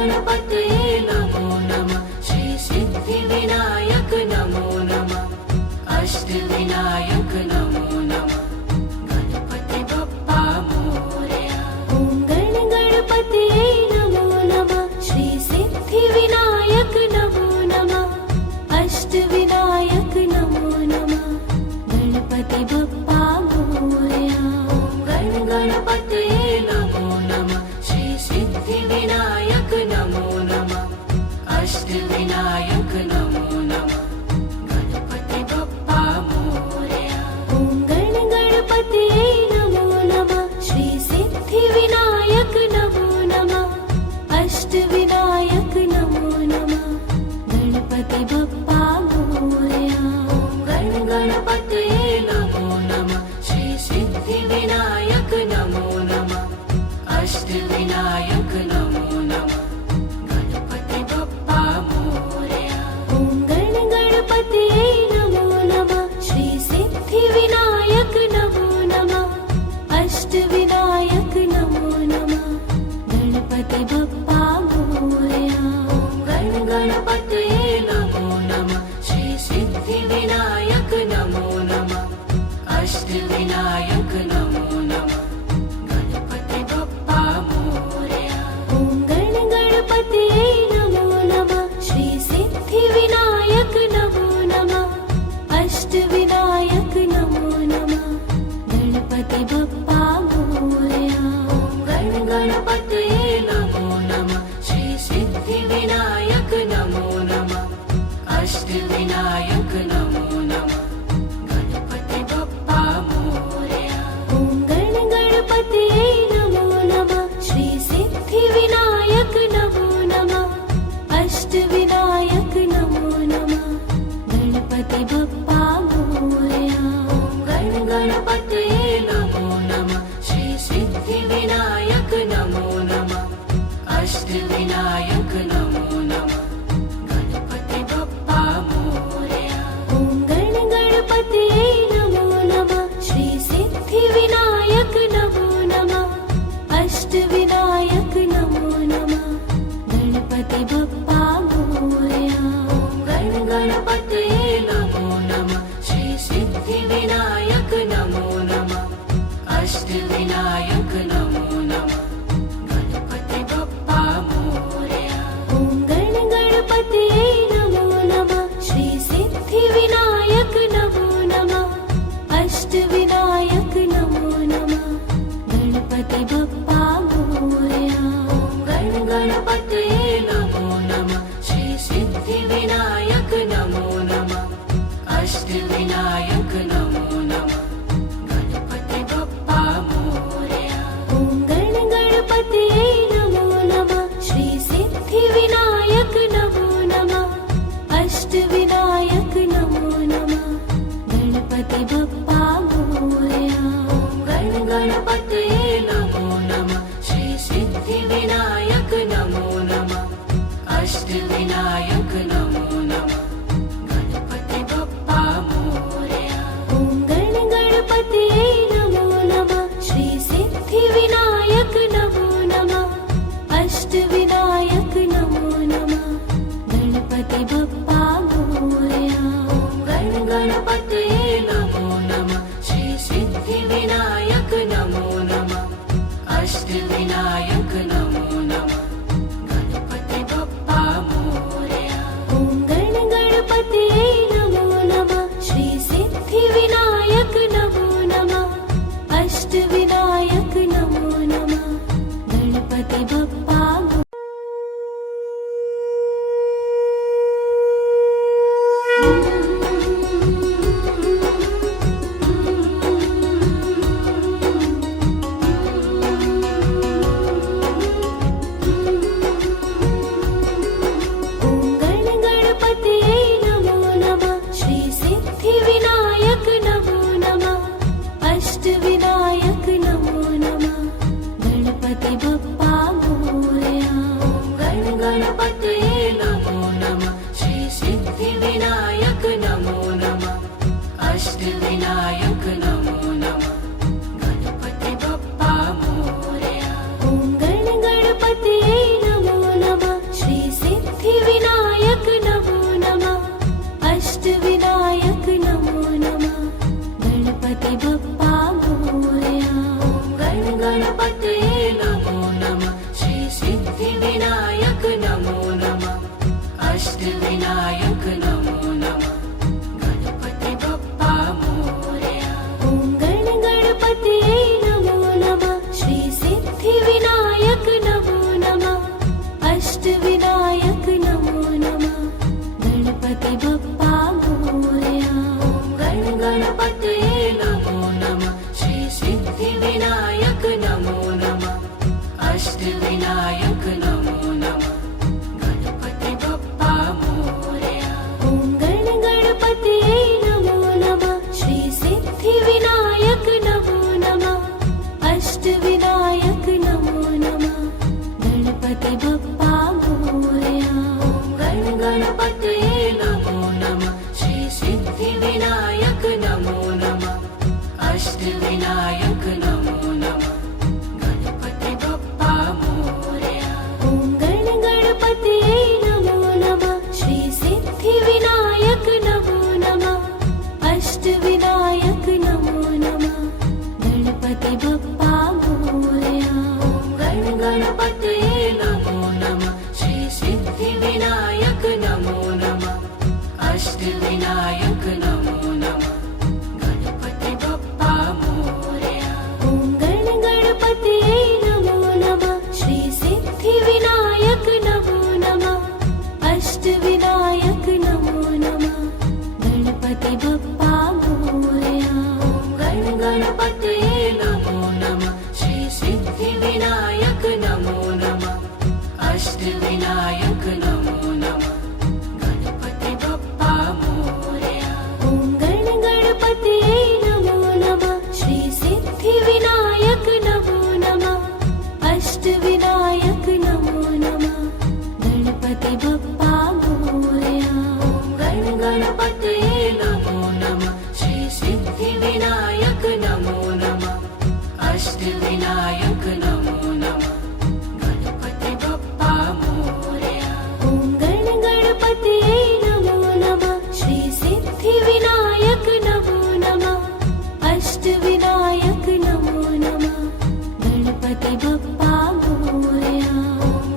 गणपतये नमो नमः। श्री सिद्धिविनायक नमो नमः। अष्टविनायक नमो नमः। गणपति बप्पा मोरया। ॐ गणपतये नमो नमः। श्री सिद्धिविनायक नमो नमः। अष्टविनायक नमो नमः। गणपति बप्पा मोरया। ॐ गणपतये नमो नमः। श्री सिद्धिविनायक नमो नमः। अष्टविनायक नमो नमः। गणपति बप्पा मोरया। ॐ गणपतये नमो नमः। श्री सिद्धिविनायक नमो नमः। अष्टविनायक नमो नमः। गणपति बप्पा मोरया। ॐ गणपतये नमो नमः। श्री सिद्धिविनायक नमो नमः। अष्टविनायक नमो नमः। गणपति बप्पा मोरया। ॐ गणपतये नमो नमः। श्री सिद्धिविनायक नमो नमः। अष्टविनायक नमो नमः। गणपति बप्पा मोरया। ॐ गणपतये नमो नमः। श्री सिद्धिविनायक नमो नमः। अष्टविनायक नमो नमः। गणपति बप्पा मोरया। ॐ गणपतये नमो नमः। श्री सिद्धिविनायक नमो नमः। अष्टविनायक नमो नमः। गणपति बप्पा मोरया। ॐ गणपतये नमो नमः। सिद्धिविनायक नमो नमः अष्टविनायक नमो नमः गणपति बप्पा मोरया ॐ गण गणपतये नमो नमः श्री सिद्धिविनायक नमो नमः अष्टविनायक नमो नमः गणपति बप्पा मोरया गण गणपतये नमो नमः श्री सिद्धिविनायक नमो नमः अष्टविनायक नमो नमः गणपति बप्पा मोरया ॐ गण गणपतये नमो नमः श्री सिद्धिविनायक नमो नमः अष्टविनायक नमो नमः गणपति बप्पा मोरया गण गणपतये नमो नमः श्री सिद्धिविनायक नमो नमः अष्टविनायक नमो नमः गणपति बप्पा मोरया ॐ गण गणपतये नमो नमः श्री सिद्धिविनायक नमो नमः अष्टविनायक नमो नमः गणपति बप्पा मोरया गण गणपतये नमो नमः श्री सिद्धिविनायक नमो नमः अष्टविनायक नमो नमः गणपति बप्पा मोरया ॐ गण गणपतये नमो नमः श्री सिद्धिविनायक नमो नमः अष्टविनायक नमो नमः गणपति बप्पा मोरया गण गणपतये नमो नमः श्री सिद्धिविनायक नमो नमः अष्टविनायक नमो नमः गणपति बप्पा मोरया ॐ गण गणपतये नमो नमः श्री सिद्धिविनायक नमो नमः अष्टविनायक नमो नमः गणपति बप्पा मोरया गण गणपतये नमो नमः श्री सिद्धिविनायक नमो नमः अष्टविनायक नमो नमः गणपति बप्पा मोरया ॐ गण गणपतये नमो नमः श्री सिद्धिविनायक नमो नमः अष्टविनायक नमो नमः गणपति बप्पा मोरया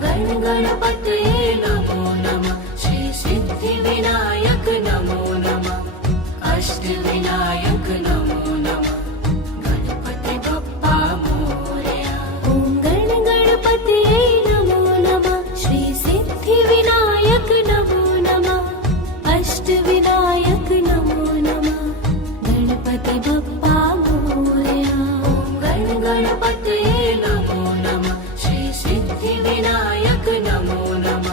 गण गणपतये नमो नमः श्री सिद्धिविनायक नमो नमः अष्टविनायक नमो नमः गणपति बप्पा मोरया ॐ गण गणपतये नमो नमः श्री सिद्धिविनायक नमो नमः अष्टविनायक नमो नमः गणपति बप्पा मोरया गण गणपतये नमो नमः श्री सिद्धिविनायक नमो नमः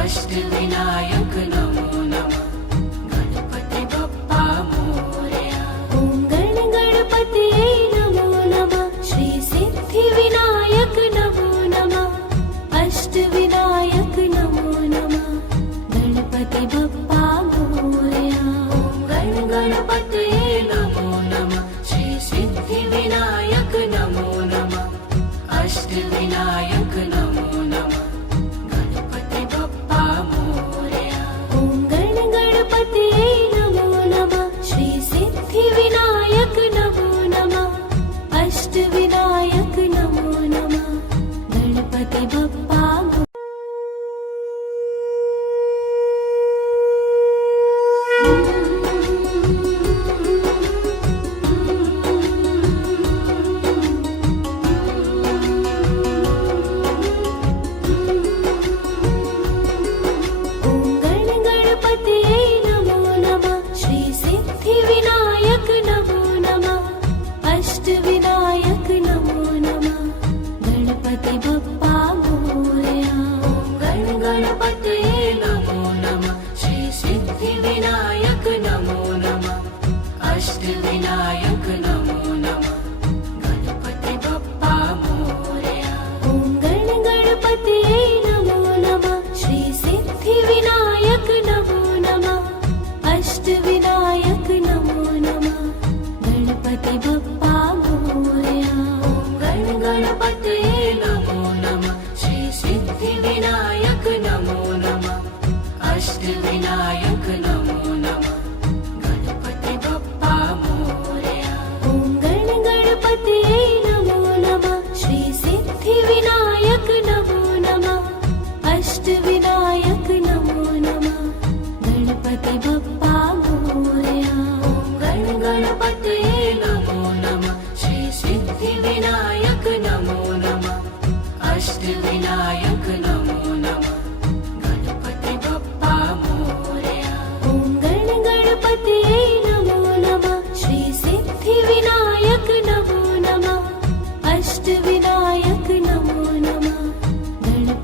अष्टविनायक नमो नमः गणपति बप्पा मोरया ॐ गण गणपतये नमो नमः श्री सिद्धिविनायक नमो नमः अष्टविनायक नमो नमः गणपति बप्पा मोरया गण गणपतये नमो नमः श्री सिद्धिविनायक नमो नमः अष्टविनायक नमो नमः गणपति बप्पा मोरया ॐ गण गणपतये नमो नमः श्री सिद्धिविनायक नमो नमः अष्टविनायक नमो नमः गणपति बप्पा ॐ गण गणपतये नमो नमः श्री सिद्धिविनायक नमो नमः अष्टविनायक नमो नमः गणपति बप्पा मोरया गण गणपतये नमो नमः श्री सिद्धिविनायक नमो नमः अष्टविनायक नमो नमः गणपति बप्पा मोरया ॐ गण गणपतये नमो नमः श्री सिद्धिविनायक नमो नमः अष्टविनायक नमो नमः गणपति बप्पा मोरया गण गणपतये नमो नमः श्री सिद्धिविनायक नमो नमः अष्टविनायक नमो नमः गणपति बप्पा मोरया ॐ गण गणपतये नमो नमः श्री सिद्धिविनायक नमो नमः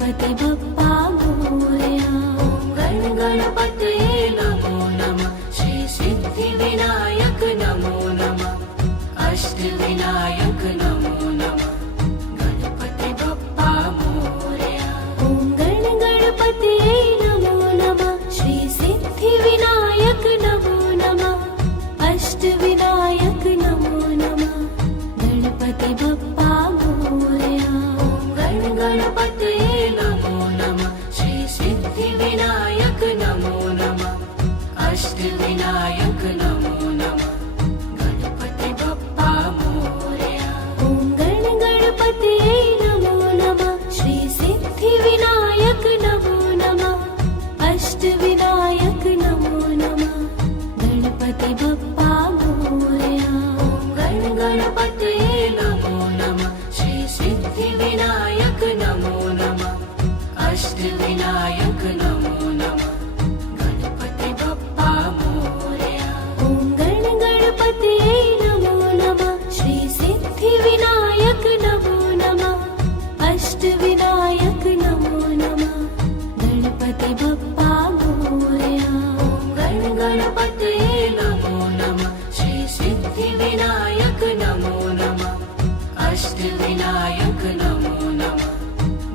गणपति बप्पा मोरया। ॐ गणपतये नमो नमः। श्री सिद्धिविनायक नमो नमः। अष्टविनायक नमो नमः। गणपति बप्पा मोरया। ॐ गणपतये नमो नमः। श्री सिद्धिविनायक नमो नमः। अष्टविनायक नमो नमः। गणपति बप्पा मोरया। ॐ गणपतये नमो नमः। श्री सिद्धिविनायक नमो नमः। अष्टविनायक नमो नमः। गणपति बप्पा मोरया। ॐ गणपतये नमो नमः। श्री सिद्धिविनायक नमो नमः। अष्टविनायक नमो नमः। गणपति बप्पा मोरया। ॐ गणपतये नमो नमः। श्री सिद्धिविनायक नमो नमः। अष्टविनायक नमो नमः। गणपति बप्पा मोरया। ॐ गणपतये नमो नमः। श्री सिद्धिविनायक नमो नमः। अष्टविनायक नमो नमः। गणपति बप्पा मोरया। ॐ गणपतये नमो नमः। श्री सिद्धिविनायक नमो नमः। अष्टविनायक नमो नमः।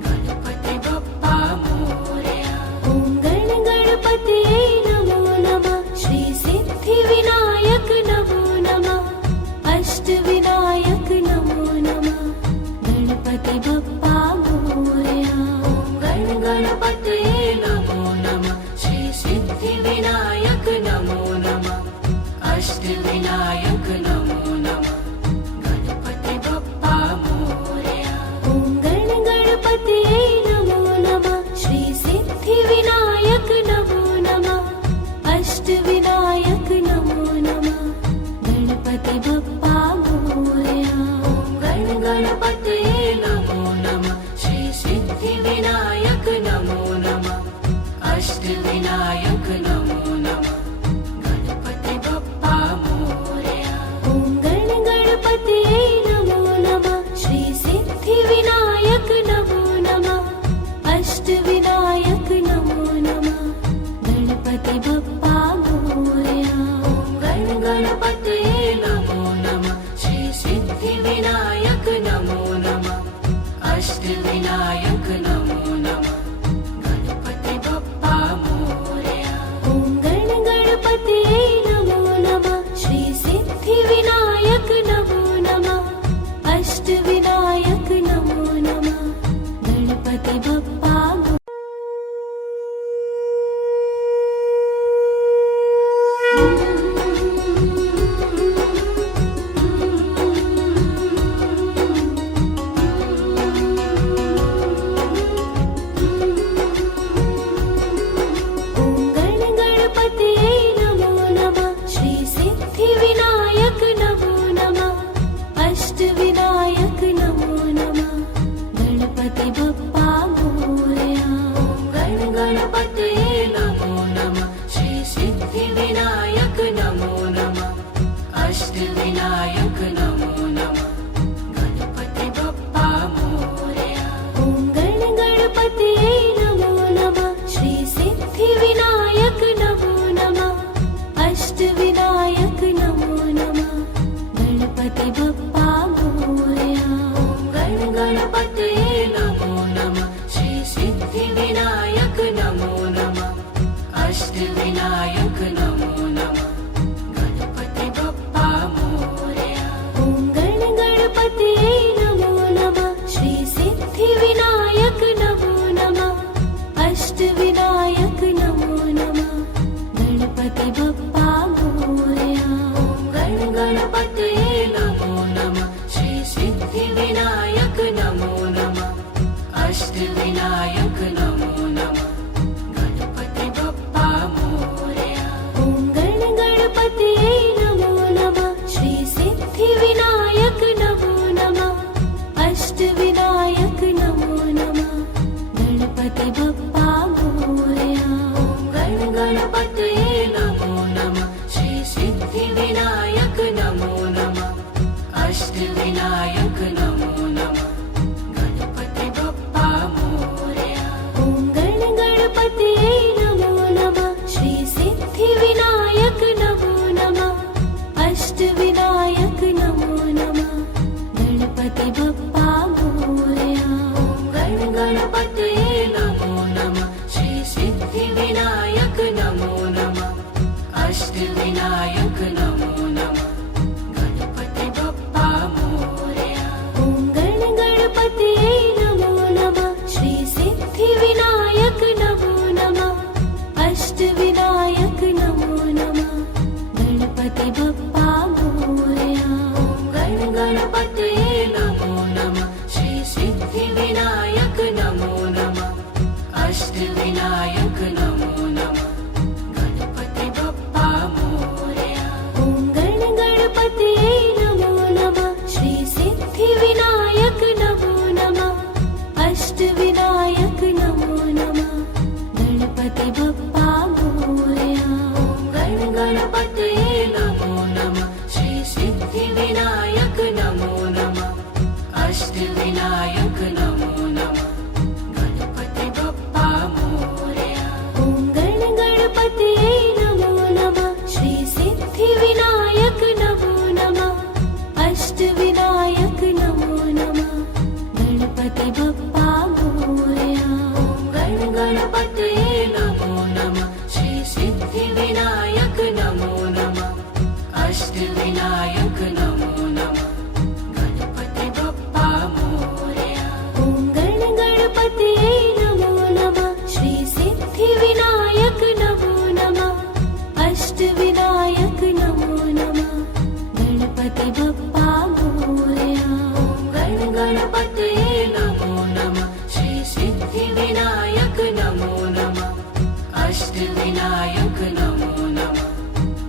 गणपति बप्पा मोरया। ॐ गणपतये नमो नमः। श्री सिद्धिविनायक नमो नमः। अष्टविनायक नमो नमः। गणपति बप्पा मोरया। ॐ गणपतये नमो नमः। श्री सिद्धिविनायक नमो नमः। अष्टविनायक नमो नमः। गणपति बप्पा मोरया। ॐ गणपतये नमो नमः। श्री सिद्धिविनायक नमो नमः। अष्टविनायक नमो नमः। गणपति बप्पा मोरया। ॐ गणपतये नमो नमः। श्री सिद्धिविनायक नमो नमः। अष्टविनायक नमो नमः। गणपति बप्पा मोरया। ॐ गणपतये नमो नमः। श्री सिद्धिविनायक नमो नमः। अष्टविनायक नमो नमः। गणपति बप्पा मोरया। ॐ गणपतये नमो नमः। श्री सिद्धिविनायक नमो नमः। अष्टविनायक नमो नमः। गणपति बप्पा मोरया। ॐ गणपतये नमो नमः। श्री सिद्धिविनायक नमो नमः। अष्टविनायक नमो नमः। गणपति बप्पा ॐ गणपतये नमो नमः। श्री सिद्धिविनायक नमो नमः। अष्टविनायक नमो नमः। गणपति बप्पा मोरया। ॐ गणपतये नमो नमः। श्री सिद्धिविनायक नमो नमः। अष्टविनायक नमो नमः। गणपति बप्पा मोरया। ॐ गणपतये नमो नमः। श्री सिद्धिविनायक नमो नमः। अष्टविनायक नमो नमः। गणपति बप्पा मोरया। ॐ गणपतये नमो नमः। श्री सिद्धिविनायक नमो नमः। अष्टविनायक नमो नमः। गणपति बप्पा मोरया। ॐ गणपतये नमो नमः। श्री सिद्धिविनायक नमो नमः। अष्टविनायक नमो नमः। गणपति बप्पा मोरया। ॐ गणपतये नमो नमः। श्री सिद्धिविनायक नमो नमः। अष्टविनायक नमो नमः। गणपति बप्पा मोरया। ॐ गणपतये नमो नमः। श्री सिद्धिविनायक नमो नमः। अष्टविनायक नमो नमः। गणपति बप्पा मोरया। ॐ गणपतये नमो नमः। श्री सिद्धिविनायक नमो नमः। अष्टविनायक नमो नमः। गणपति बप्पा मोरया। अष्टविनायक नमो नमः गणपति बप्पा मोरया। ॐ गणपतये नमो नमः श्री सिद्धिविनायक नमो नमः अष्टविनायक नमो नमः गणपति बप्पा मोरया। ॐ गणपतये नमो नमः श्री सिद्धिविनायक नमो नमः अष्टविनायक नमो नमः गणपति बप्पा मोरया। ॐ गणपतये नमो नमः श्री सिद्धिविनायक नमो नमः अष्टविनायक नमो नमः गणपति बप्पा मोरया। ॐ गणपतये नमो नमः श्री सिद्धिविनायक नमो नमः अष्टविनायक नमो नमः गणपति बप्पा मोरया। ॐ गणपतये नमो नमः श्री सिद्धिविनायक नमो नमः अष्टविनायक नमो नमः गणपति बप्पा मोरया। ॐ गणपतये नमो नमः श्री सिद्धिविनायक नमो नमः अष्टविनायक नमो नमः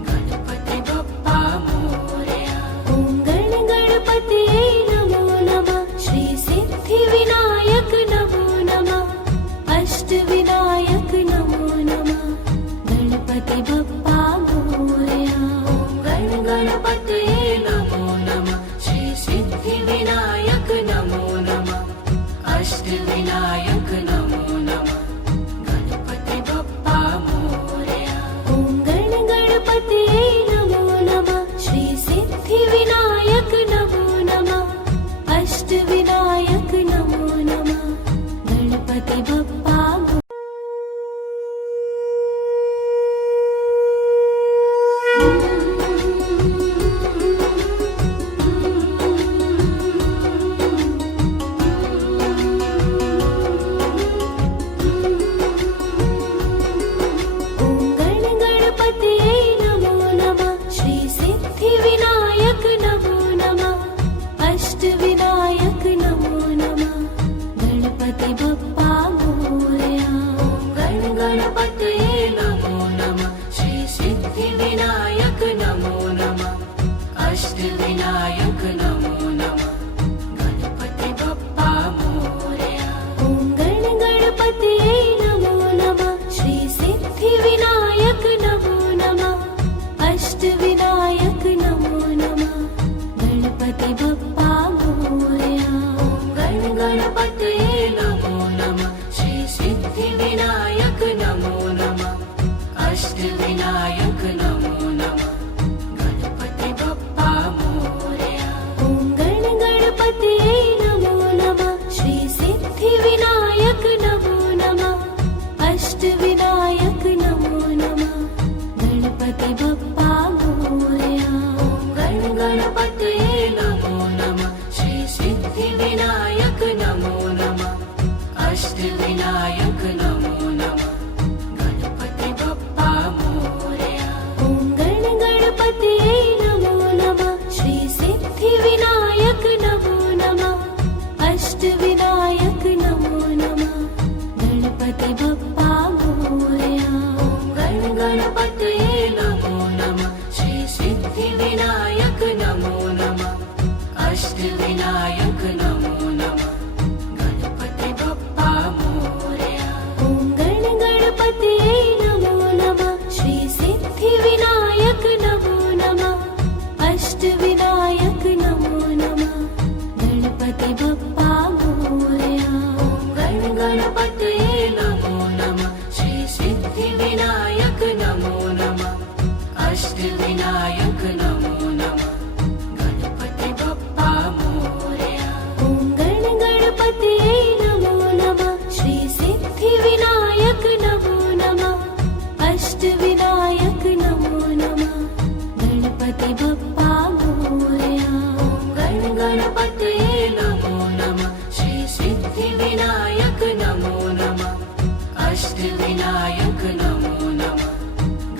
गणपति बप्पा मोरया। ॐ गणपतये नमो नमः श्री सिद्धिविनायक नमो नमः अष्टविनायक नमो नमः गणपति बप्पा मोरया। ॐ गणपतये नमो नमः श्री सिद्धिविनायक नमो नमः अष्टविनायक नमो नमः गणपति बप्पा मोरया। ॐ गणपतये नमो नमः श्री सिद्धिविनायक नमो नमः अष्टविनायक नमो नमः गणपति बप्पा ॐ गणपतये नमो नमः श्री सिद्धिविनायक नमो नमः अष्टविनायक नमो नमः गणपति बप्पा मोरया। ॐ गणपतये नमो नमः श्री सिद्धिविनायक नमो नमः अष्टविनायक नमो नमः गणपति बप्पा मोरया। ॐ गणपतये नमो नमः श्री सिद्धिविनायक नमो नमः अष्टविनायक नमो नमः गणपति बप्पा मोरया। ॐ गणपतये नमो नमः श्री सिद्धिविनायक नमो नमः अष्टविनायक नमो नमः गणपति बप्पा मोरया। ॐ गणपतये नमो नमः श्री सिद्धिविनायक नमो नमः अष्टविनायक नमो नमः गणपति बप्पा मोरया। ॐ गणपतये नमो नमः श्री सिद्धिविनायक नमो नमः अष्टविनायक नमो नमः गणपति बप्पा मोरया। ॐ गणपतये नमो नमः श्री सिद्धिविनायक नमो नमः अष्टविनायक नमो नमः गणपति बप्पा मोरया। ॐ गणपतये नमो नमः श्री सिद्धिविनायक नमो नमः अष्टविनायक नमो नमः गणपति बप्पा मोरया। ॐ गणपतये नमो नमः श्री सिद्धिविनायक नमो नमः अष्टविनायक नमो नमः गणपति बप्पा मोरया। ॐ गणपतये नमो नमः श्री सिद्धिविनायक नमो नमः अष्टविनायक नमो नमः गणपति बप्पा मोरया। ॐ गणपतये नमो नमः श्री सिद्धिविनायक नमो नमः अष्टविनायक नमो नमः गणपति बप्पा मोरया। ॐ गणपतये नमो नमः श्री सिद्धिविनायक नमो नमः अष्टविनायक नमो नमः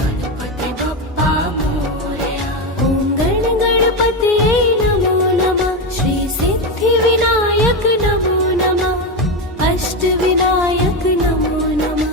गणपति बप्पा मोरया। ॐ गणपतये नमो नमः श्री सिद्धिविनायक नमो नमः अष्टविनायक नमो नमः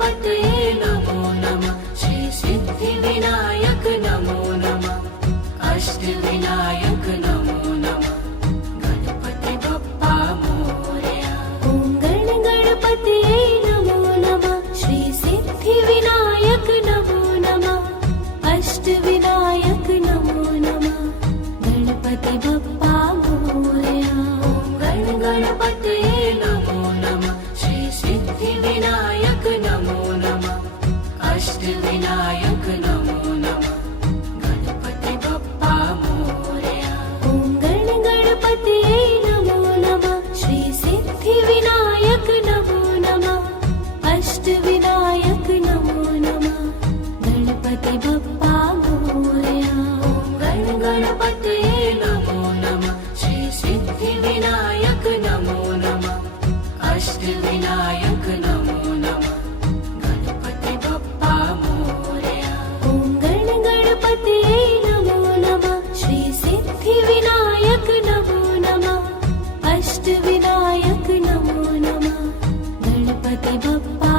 गणपतये नमो नमः श्री सिद्धिविनायक नमो नमः अष्टविनायक नमो नमः गणपति बप्पा मोरया ॐ गणपतये नमो नमः श्री सिद्धिविनायक नमो नमः अष्टविनायक नमो नमः गणपति बप्पा मोरया ॐ गणपतये नमो नमः श्री सिद्धिविनायक नमो नमः अष्टविनायक नमो नमः गणपति बप्पा मोरया ॐ गणपतये नमो नमः श्री सिद्धिविनायक नमो नमः अष्टविनायक नमो नमः गणपति बप्पा मोरया ॐ गणपतये नमो नमः श्री सिद्धिविनायक नमो नमः अष्टविनायक नमो नमः गणपति बप्पा मोरया ॐ गणपतये नमो नमः श्री सिद्धिविनायक नमो नमः अष्टविनायक नमो नमः गणपति बप्पा